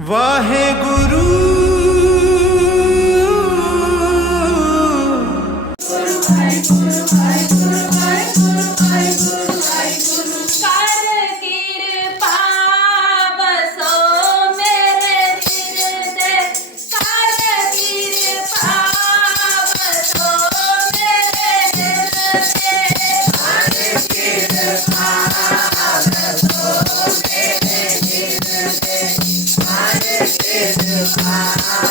Waheguru Thank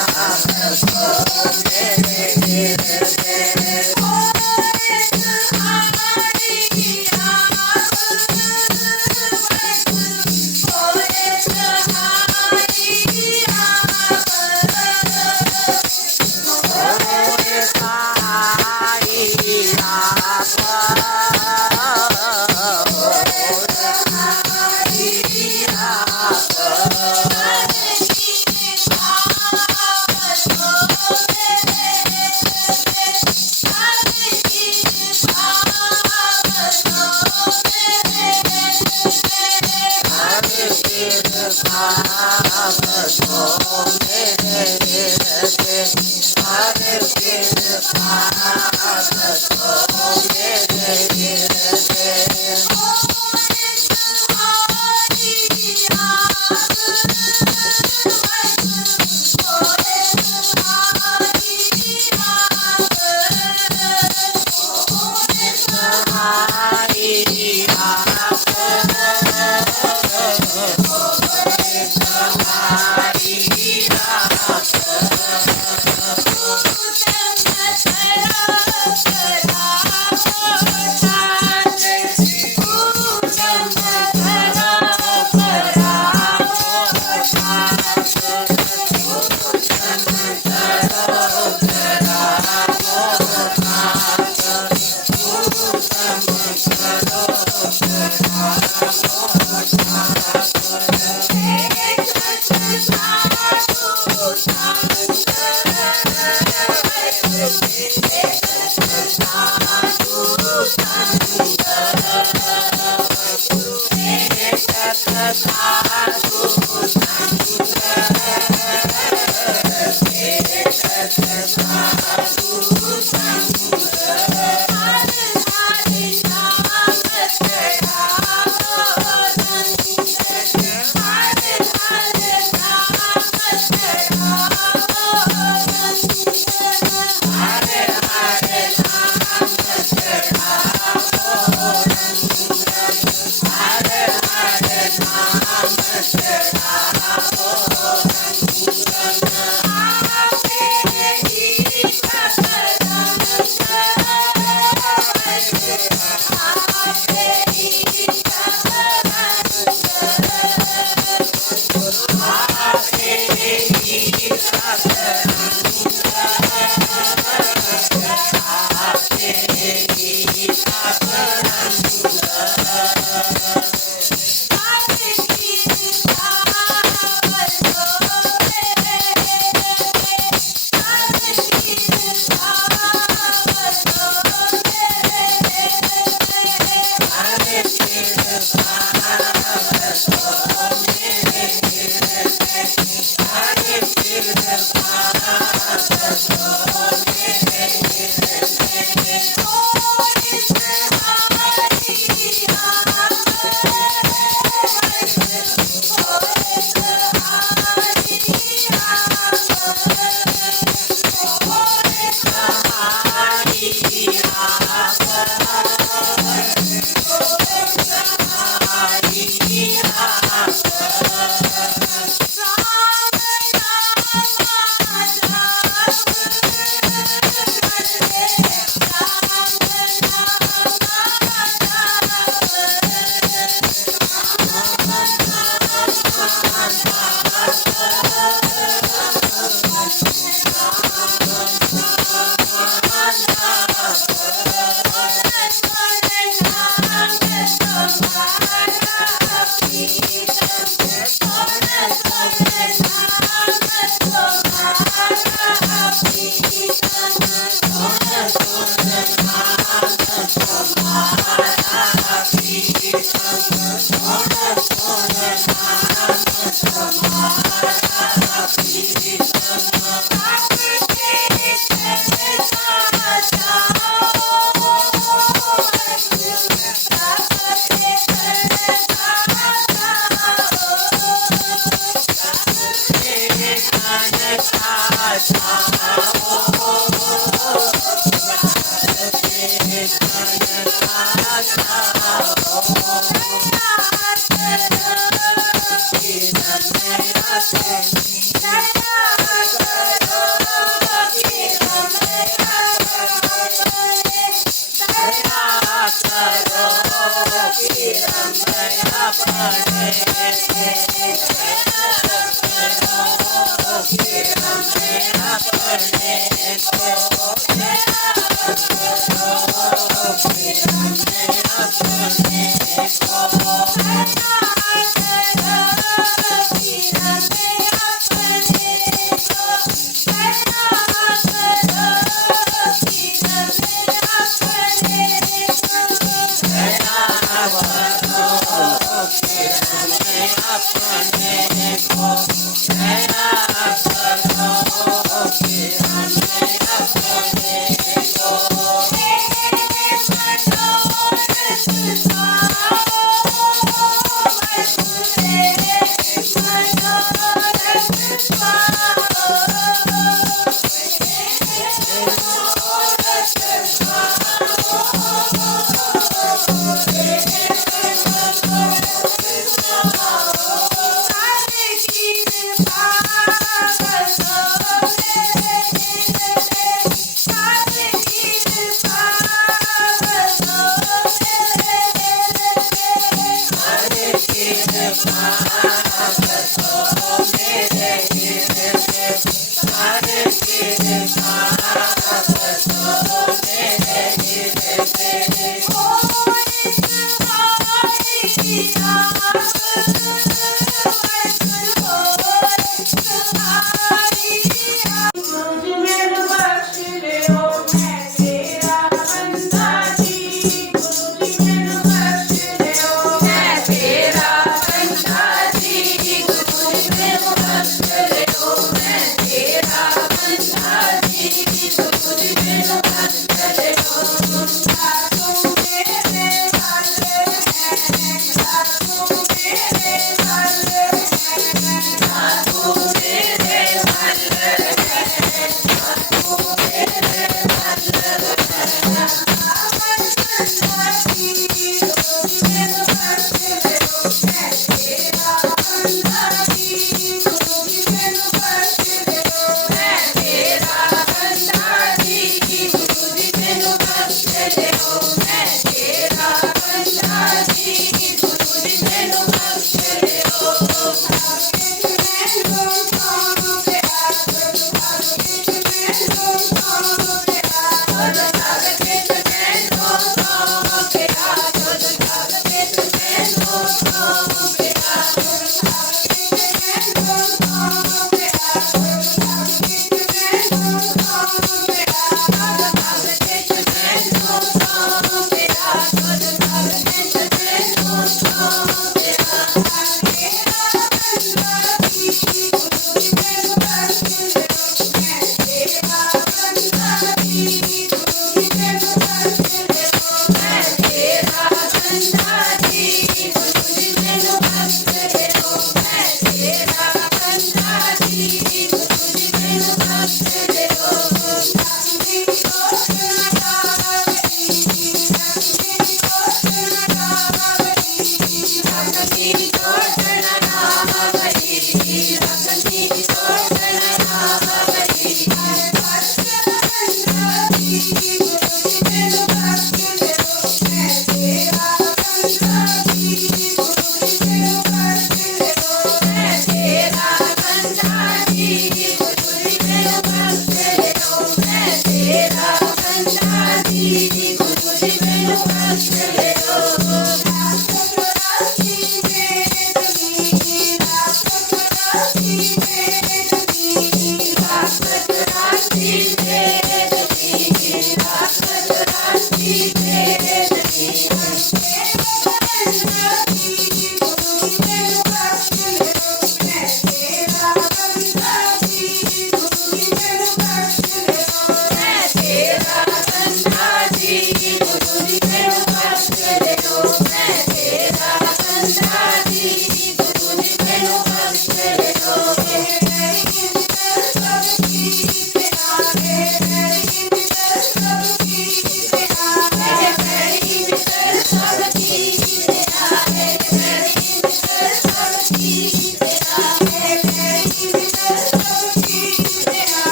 you. Thank you. Thank you.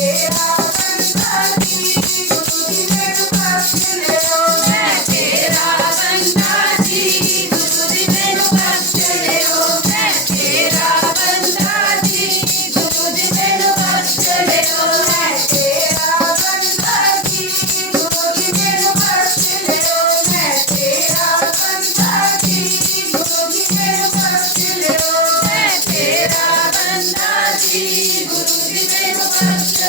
Yeah,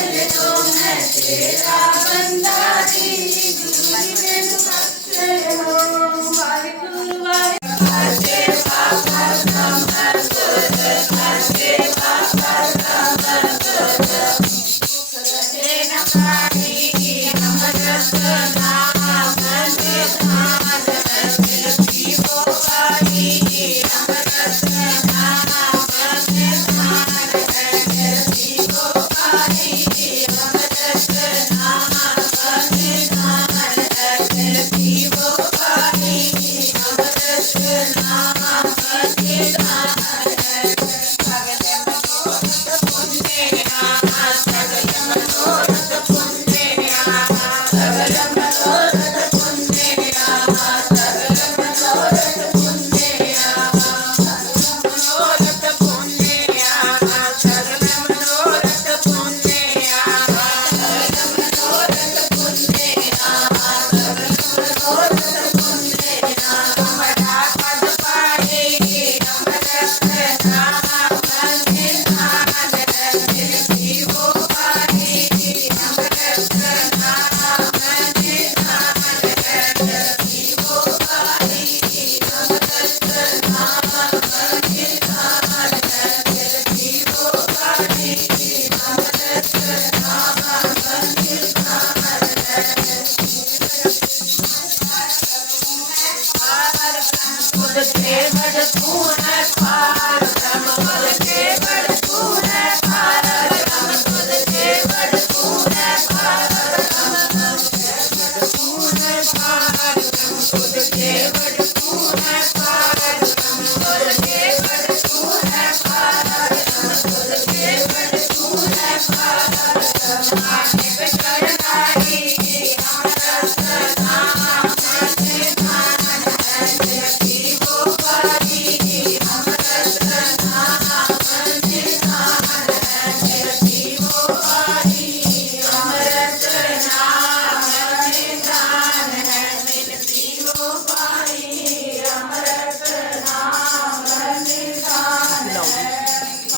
बन तो मैं तेरा बंदा तेरी दूरी में डुबा you.